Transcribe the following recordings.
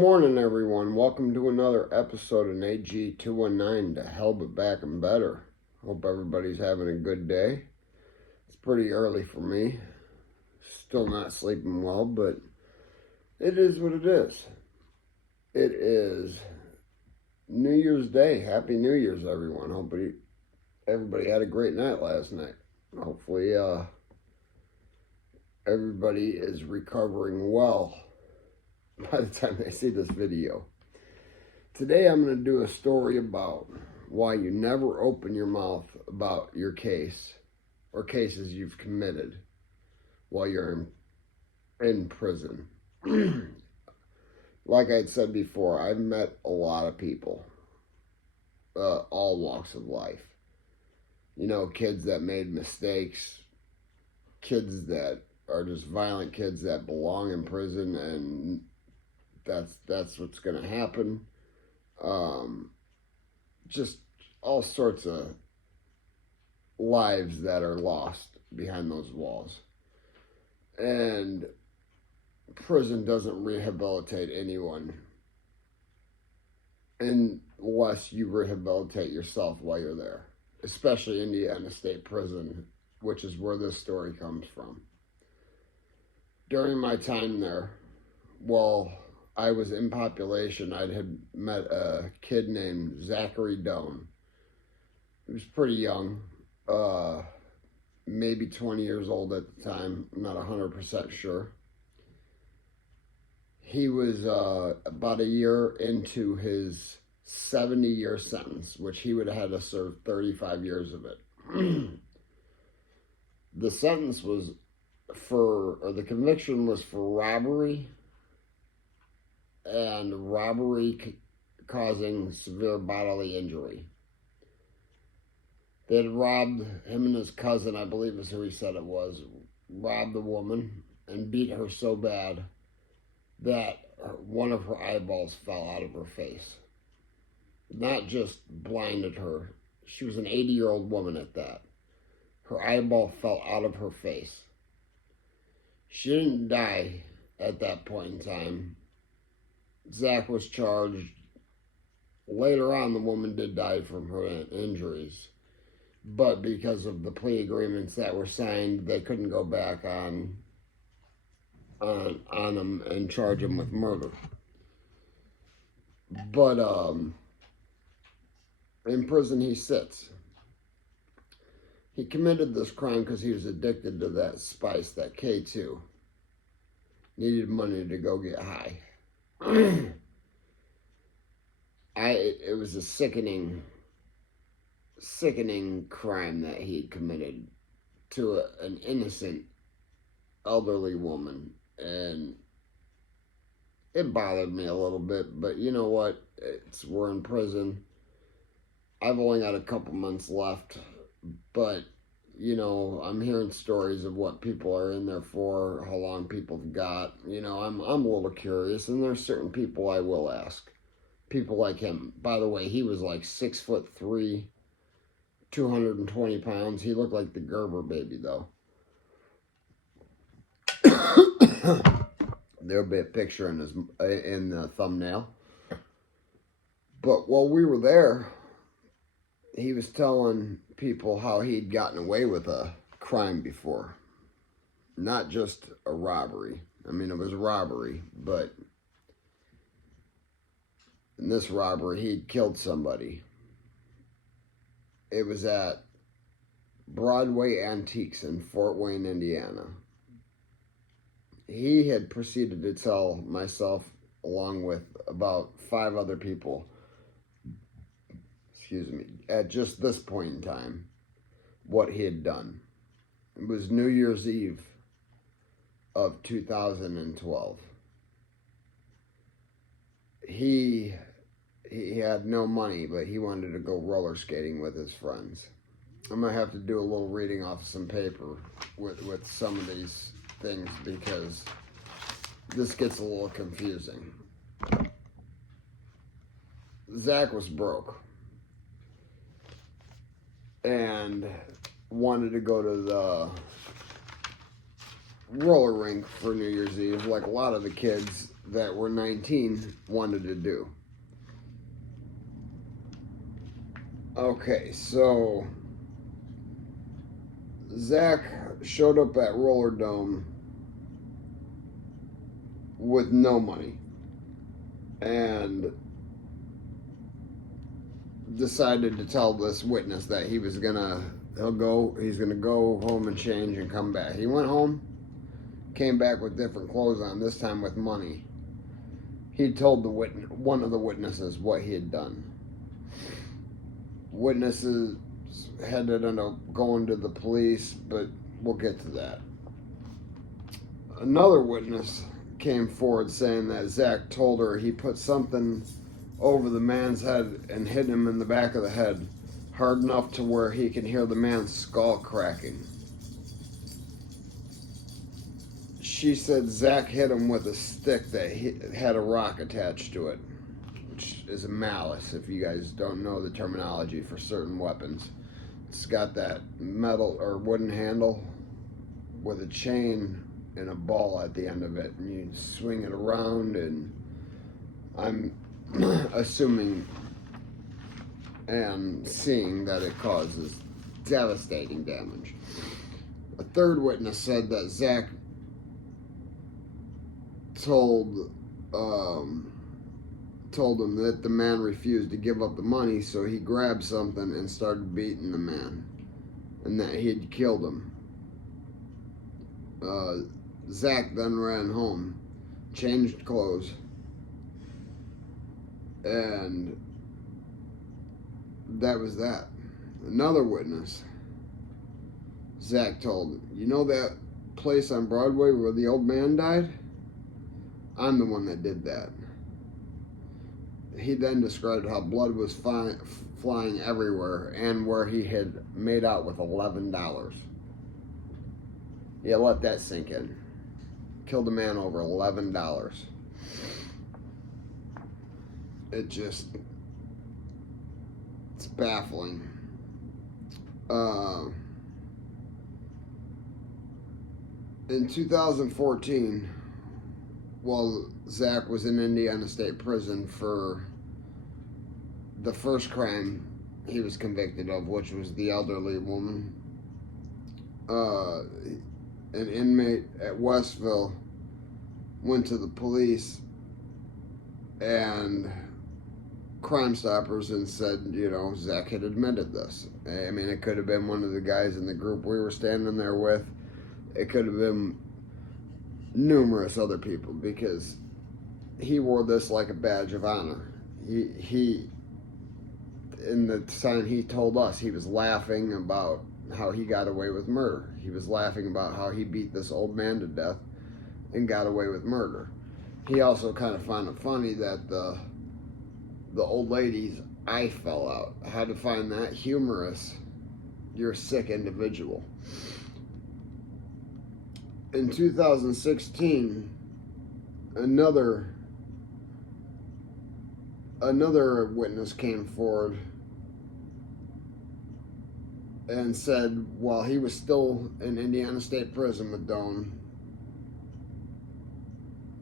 morning, everyone. Welcome to another episode of AG 219 to Hell But Back and Better. Hope everybody's having a good day. It's pretty early for me. Still not sleeping well, but it is what it is. It is New Year's Day. Happy New Year's, everyone. Hope everybody had a great night last night. Hopefully, everybody is recovering well by the time they see this video. Today I'm going to do a story about why you never open your mouth about your case or cases you've committed while you're in prison. Like I had said before, I've met a lot of people, all walks of life. You know, kids that made mistakes, kids that are just violent kids that belong in prison, and that's what's going to happen. Just all sorts of lives that are lost behind those walls. And prison doesn't rehabilitate anyone unless you rehabilitate yourself while you're there. Especially Indiana State Prison, which is where this story comes from. During my time there, well, I was in population. I had met a kid named Zachary Doan. He was pretty young, maybe 20 years old at the time. I'm not 100% sure. He was about a year into his 70-year sentence, which he would have had to serve 35 years of it. The sentence was the conviction was for robbery, and robbery causing severe bodily injury. They had robbed him and his cousin, I believe is who he said it was, robbed the woman and beat her so bad that one of her eyeballs fell out of her face. Not just blinded her. She was an 80-year-old woman at that. Her eyeball fell out of her face. She didn't die at that point in time. Zach was charged. Later on, the woman did die from her injuries. But because of the plea agreements that were signed, they couldn't go back on him and charge him with murder. But in prison he sits. He committed this crime because he was addicted to that spice, that K2. Needed money to go get high. It was a sickening crime that he committed to an innocent elderly woman, and it bothered me a little bit, but you know what? We're in prison. I've only got a couple months left, but you know, I'm hearing stories of what people are in there for, how long people have got. You know, I'm a little curious, and there's certain people I will ask. People like him. By the way, he was like 6'3", 220 pounds. He looked like the Gerber baby, though. There'll be a picture in the thumbnail. But while we were there, he was telling people how he'd gotten away with a crime before. Not just a robbery. I mean, it was a robbery, but in this robbery, he'd killed somebody. It was at Broadway Antiques in Fort Wayne, Indiana. He had proceeded to tell myself, along with about 5 other people, at just this point in time, what he had done. It was New Year's Eve of 2012. He had no money, but he wanted to go roller skating with his friends. I'm going to have to do a little reading off some paper with some of these things because this gets a little confusing. Zach was broke and wanted to go to the roller rink for New Year's Eve, like a lot of the kids that were 19 wanted to do. Okay, so Zach showed up at Roller Dome with no money and decided to tell this witness that he's gonna go home and change and come back. He went home, came back with different clothes on, this time with money. He told one of the witnesses what he had done. Witnesses had to end up going to the police, but we'll get to that. Another witness came forward saying that Zach told her he put something over the man's head and hit him in the back of the head hard enough to where he can hear the man's skull cracking. She said Zach hit him with a stick that had a rock attached to it, which is a mallet, if you guys don't know the terminology for certain weapons. It's got that metal or wooden handle with a chain and a ball at the end of it, and you swing it around, and I'm assuming and seeing that it causes devastating damage. A third witness said that Zach told him that the man refused to give up the money, so he grabbed something and started beating the man, and that he had killed him. Zach then ran home, changed clothes, and that was that. Another witness, Zach told, you know that place on Broadway where the old man died? I'm the one that did that. He then described how blood was flying everywhere and where he had made out with $11. Yeah, let that sink in. Killed a man over $11. It's baffling. In 2014, while Zach was in Indiana State Prison for the first crime he was convicted of, which was the elderly woman, an inmate at Westville went to the police and Crime Stoppers and said, Zach had admitted this. I mean, it could have been one of the guys in the group we were standing there with. It could have been numerous other people, because he wore this like a badge of honor. He in the time he told us, he was laughing about how he got away with murder. He was laughing about how he beat this old man to death and got away with murder. He also kind of found it funny that the old lady's eye fell out. I had to find that humorous. You're a sick individual. In 2016, another witness came forward and said while he was still in Indiana State Prison with Doan,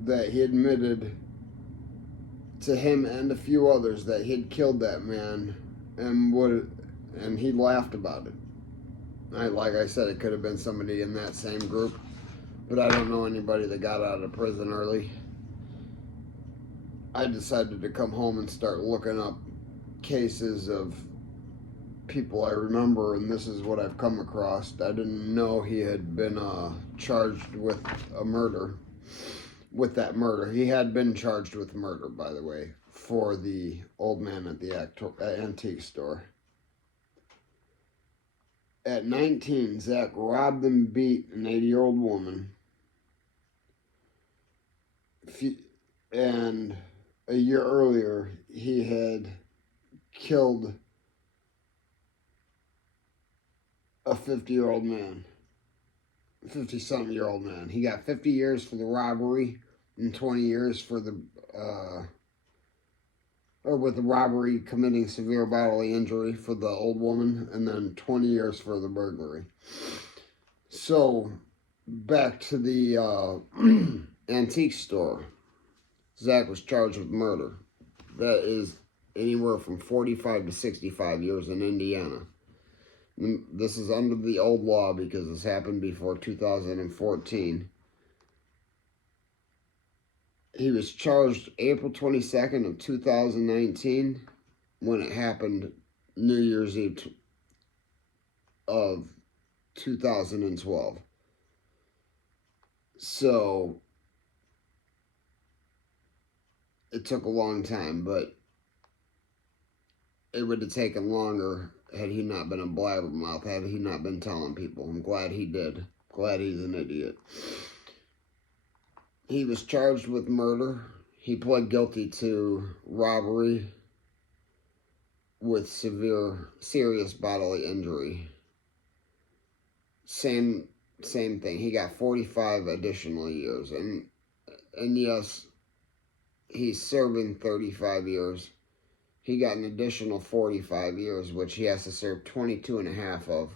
that he admitted to him and a few others that he had killed that man, and he laughed about it. Like I said, it could have been somebody in that same group, but I don't know anybody that got out of prison early. I decided to come home and start looking up cases of people I remember, and this is what I've come across. I didn't know he had been charged with a murder. With that murder, he had been charged with murder, by the way, for the old man at the antique store. At 19, Zach robbed and beat an 80-year-old woman, and a year earlier, he had killed a 50-year-old man, 50-something-year-old man. He got 50 years for the robbery and 20 years for with the robbery committing severe bodily injury for the old woman, and then 20 years for the burglary. So, back to the antique store. Zach was charged with murder. That is anywhere from 45 to 65 years in Indiana. This is under the old law because this happened before 2014. He was charged April 22nd of 2019 when it happened New Year's Eve of 2012. So it took a long time, but it would have taken longer had he not been a blabbermouth, had he not been telling people. I'm glad he did. Glad he's an idiot. He was charged with murder. He pled guilty to robbery with serious bodily injury. Same thing. He got 45 additional years. And yes, he's serving 35 years. He got an additional 45 years, which he has to serve 22 and a half of.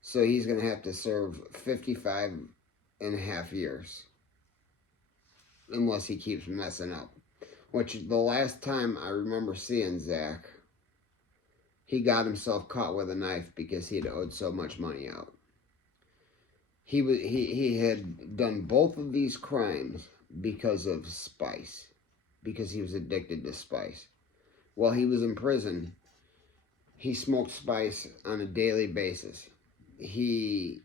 So he's going to have to serve 55 and a half years. Unless he keeps messing up. Which, the last time I remember seeing Zach, he got himself caught with a knife because he had owed so much money out. He had done both of these crimes because of spice. Because he was addicted to spice. While he was in prison, he smoked spice on a daily basis. He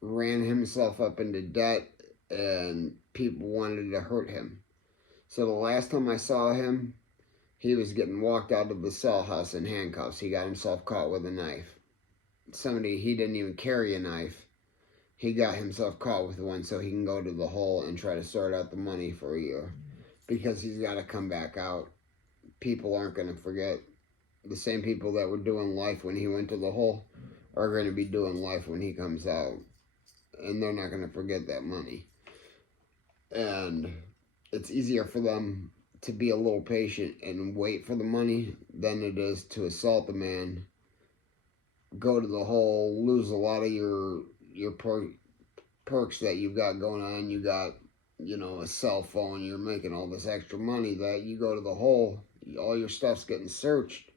ran himself up into debt, and people wanted to hurt him. So the last time I saw him, he was getting walked out of the cell house in handcuffs. He got himself caught with a knife. He didn't even carry a knife. He got himself caught with one so he can go to the hole and try to sort out the money for a year. Because he's got to come back out. People aren't going to forget. The same people that were doing life when he went to the hole are going to be doing life when he comes out. And they're not going to forget that money. And it's easier for them to be a little patient and wait for the money than it is to assault the man, go to the hole, lose a lot of your perks that you've got going on. You got, a cell phone, you're making all this extra money that you go to the hole, all your stuff's getting searched,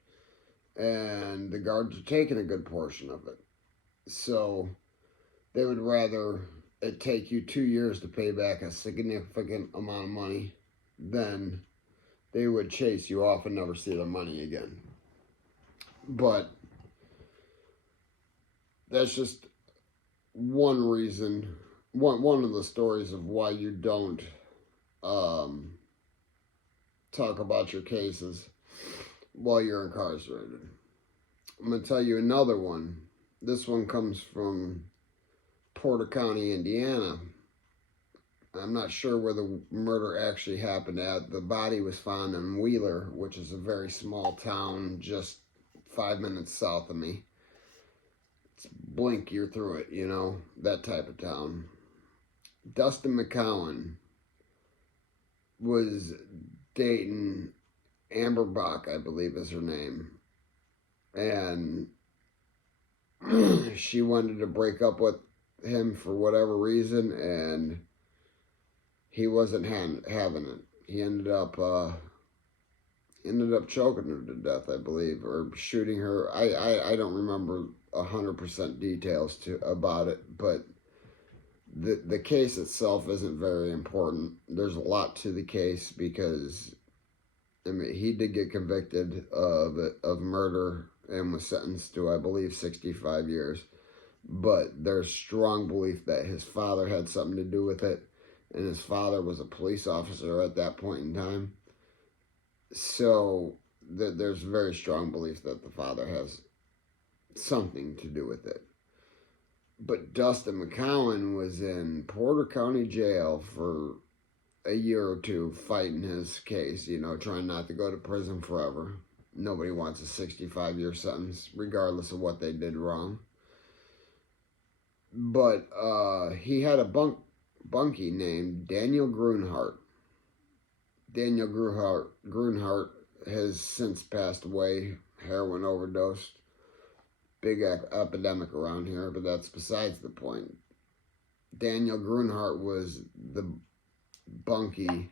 and the guards are taking a good portion of it. So they would rather it take you 2 years to pay back a significant amount of money than they would chase you off and never see the money again. But that's just one reason, one of the stories of why you don't talk about your cases while you're incarcerated. I'm going to tell you another one. This one comes from Porter County, Indiana. I'm not sure where the murder actually happened at. The body was found in Wheeler, which is a very small town just 5 minutes south of me. It's blink, you're through it, that type of town. Dustin McCowan was dating Amber Bach, I believe is her name. And she wanted to break up with him for whatever reason, and he wasn't having it. He ended up choking her to death, I believe, or shooting her. I don't remember 100% details about it, but the case itself isn't very important. There's a lot to the case because he did get convicted of murder and was sentenced to, I believe, 65 years. But there's strong belief that his father had something to do with it, and his father was a police officer at that point in time. So there's very strong belief that the father has something to do with it. But Dustin McCowan was in Porter County Jail for a year or two fighting his case, trying not to go to prison forever. Nobody wants a 65-year sentence, regardless of what they did wrong. But he had a bunkie named Daniel Grunhart. Daniel Grunhart has since passed away, heroin overdose. Big epidemic around here, but that's besides the point. Daniel Grunhart was the bunkie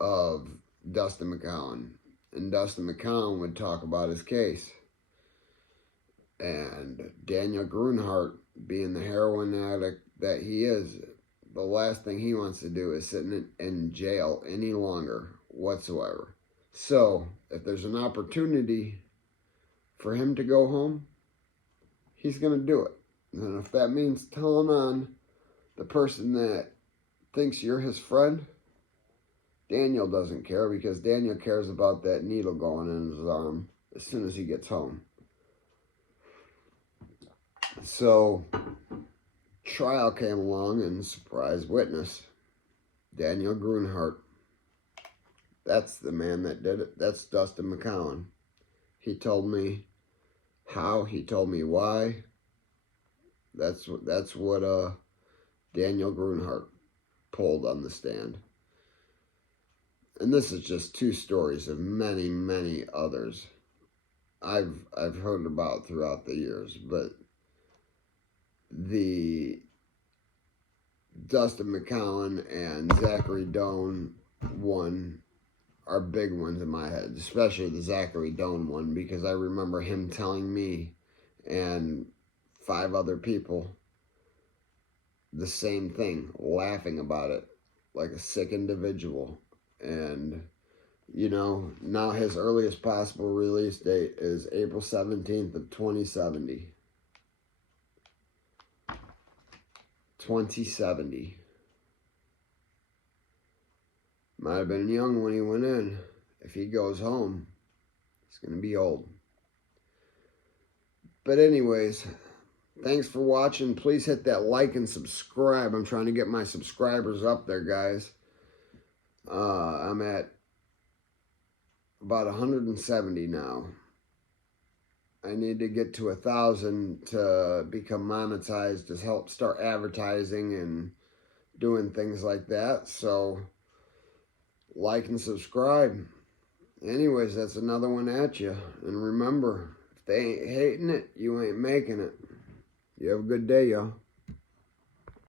of Dustin McCowan. And Dustin McCowan would talk about his case. And Daniel Grunhart, being the heroin addict that he is, the last thing he wants to do is sit in jail any longer whatsoever. So, if there's an opportunity for him to go home, he's going to do it. And if that means telling on the person that thinks you're his friend, Daniel doesn't care, because Daniel cares about that needle going in his arm as soon as he gets home. So, trial came along, and surprise witness, Daniel Grunhart. That's the man that did it. That's Dustin McCowan. He told me how, he told me why. That's what Daniel Grunhart pulled on the stand. And this is just two stories of many, many others I've heard about throughout the years, but the Dustin McCowan and Zachary Doan one are big ones in my head, especially the Zachary Doan one, because I remember him telling me and 5 other people the same thing, laughing about it like a sick individual. And, you know, now his earliest possible release date is April 17th of 2070. 2070. Might have been young when he went in. If he goes home, he's going to be old. But anyways, thanks for watching. Please hit that like and subscribe. I'm trying to get my subscribers up there, guys. I'm at about 170 now. I need to get to 1,000 to become monetized, to help start advertising and doing things like that. So, like and subscribe. Anyways, that's another one at you. And remember, if they ain't hating it, you ain't making it. You have a good day, y'all.